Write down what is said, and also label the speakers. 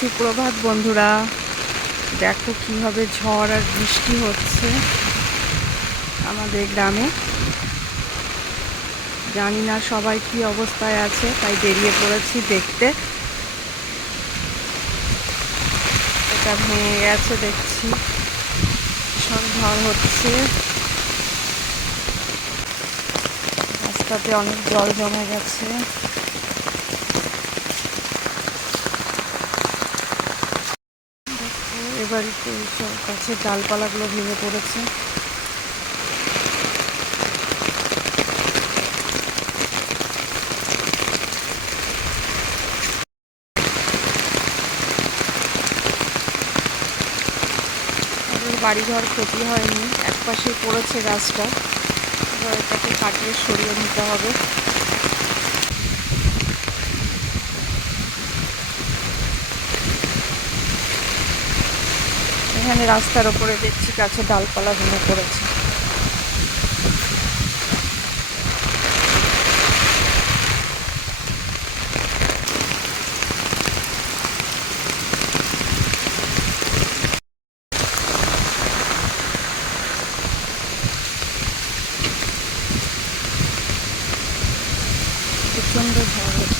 Speaker 1: সুপ্রভাত, বন্ধুরা। দেখো কীভাবে ঝড় আর বৃষ্টি হচ্ছে আমাদের গ্রামে। জানি না সবাই কি অবস্থায় আছে, তাই বেরিয়ে পড়েছি দেখতে। এটা ভেঙে গেছে, দেখছি। ভীষণ ঝড় হচ্ছে। রাস্তাতে অনেক জল জমে গেছে। সব গাছের ডালপালাগুলো ভেঙে পড়েছে। বাড়িঘর ক্ষতি হয়নি এক পাশে পড়েছে গাছটা। এবার এটাকে কাটিয়ে সরিয়ে নিতে হবে। এখানে রাস্তার ওপরে দেখছি গাছে ডালপালা ভেঙে পড়েছে। প্রচণ্ড ঝড়